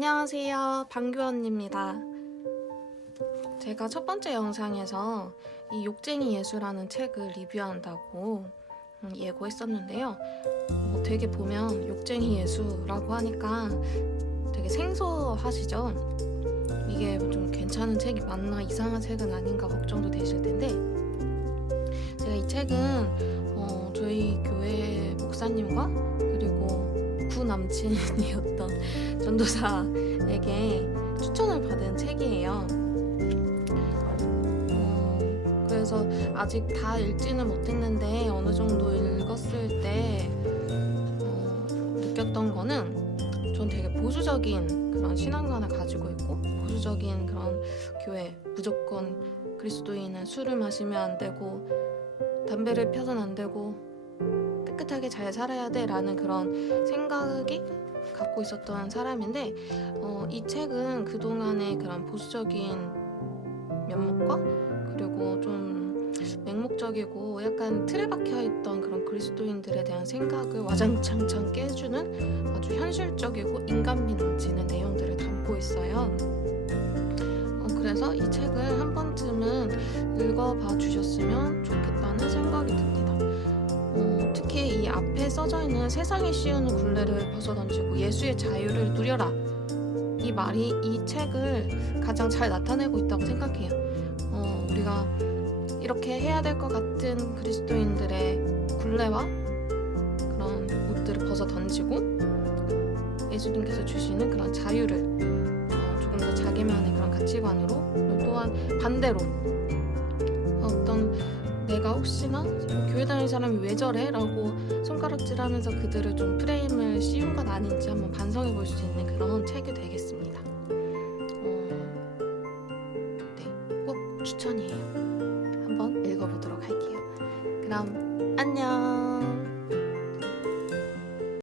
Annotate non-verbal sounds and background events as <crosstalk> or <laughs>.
안녕하세요. 방규언입니다. 제가 첫 번째 영상에서 이 욕쟁이 예수라는 책을 리뷰한다고 음, 예고했었는데요. 어, 되게 보면 욕쟁이 예수라고 하니까 되게 생소하시죠? 이게 좀 괜찮은 책이 맞나 이상한 책은 아닌가 걱정도 되실 텐데 제가 이 책은 어, 저희 교회 목사님과 구 남친이었던 <laughs> 전도사에게 추천을 받은 책이에요. 어, 그래서 아직 다 읽지는 못했는데 어느 정도 읽었을 때 어, 느꼈던 거는 전 되게 보수적인 그런 신앙관을 가지고 있고 보수적인 그런 교회 무조건 그리스도인은 술을 마시면 안 되고 담배를 펴선 안 되고 깨끗하게 잘 살아야 돼라는 그런 생각이 갖고 있었던 사람인데 어, 이 책은 그동안의 그런 보수적인 면목과 그리고 좀 맹목적이고 약간 틀에 박혀 있던 그런 그리스도인들에 대한 생각을 와장창창 깨주는 아주 현실적이고 인간미 넘치는 내용들을 담고 있어요. 어, 그래서 이 책을 한 번쯤은 읽어봐 주셨으면 좋겠다는 앞에 써져 있는 세상이 씌우는 굴레를 벗어던지고 예수의 자유를 누려라. 이 말이 이 책을 가장 잘 나타내고 있다고 생각해요. 어, 우리가 이렇게 해야 될 것 같은 그리스도인들의 굴레와 그런 옷들을 벗어 던지고 예수님께서 주시는 그런 자유를 어, 조금 더 자기만의 그런 가치관으로 또한 반대로 내가 혹시나 교회 다니는 사람이 왜 저래? 라고 손가락질 하면서 그들을 좀 프레임을 씌운 건 아닌지 한번 반성해 볼 수 있는 그런 책이 되겠습니다. 어, 네, 꼭 추천이에요. 한번 읽어보도록 할게요. 그럼 안녕.